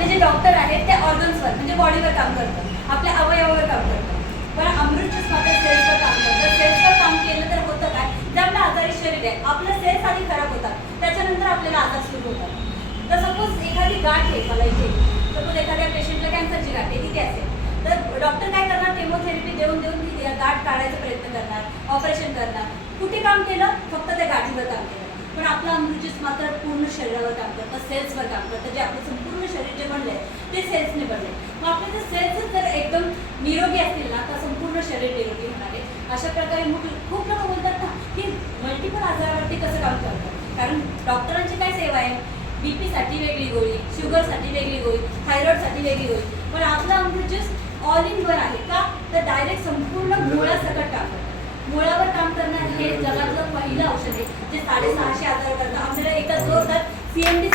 आपले जे डॉक्टर आहेत ते ऑर्गन्सवर म्हणजे बॉडीवर काम करतात. आपल्या अवयवावर काम करतात. पण अमृत ज्यूस मात्र सेल्सवर काम करतं सेल्सवर काम केलं तर होतं काय? जे आपलं आजारी शरीर आहे आपलं सेल्स आधी खराब होतात. त्याच्यानंतर आपल्याला आजार सुरू होतात. तर सपोज एखादी गाठ आहे मला इथे. सपोज एखाद्या पेशंटला कॅन्सरची गाठ आहे तिथे असेल. तर डॉक्टर काय करणार? केमोथेरपी देऊन देऊन ती गाठ काढायचा प्रयत्न करणार ऑपरेशन करणार. कुठे काम केलं? फक्त त्या गाठीवर काम केलं. पण आपलं अमृतज्यूस मात्र पूर्ण शरीरावर काम करतं सेल्सवर काम करतं जे आपलं बनले ते सेल्सने बनले मग आपले जर सेल्स जर एकदम निरोगी असतील ना तर संपूर्ण शरीर निरोगी होणार आहे अशा प्रकारे खूप लोक बोलतात ना की मल्टिपल आजारावरती कसं काम करतात? कारण डॉक्टरांची काय सेवा आहे? बीपीसाठी वेगळी गोळी शुगरसाठी वेगळी गोळी थायरॉईडसाठी वेगळी गोळी. पण आपला अमृत ज्यूस ऑल इन वर आहे का? तर डायरेक्ट संपूर्ण मुळासकट काम मुळावर काम करणं हे जगातलं पहिलं औषध आहे जे साडेसहाशे आजार करतं आपल्याला एका जोरदार सीएमडी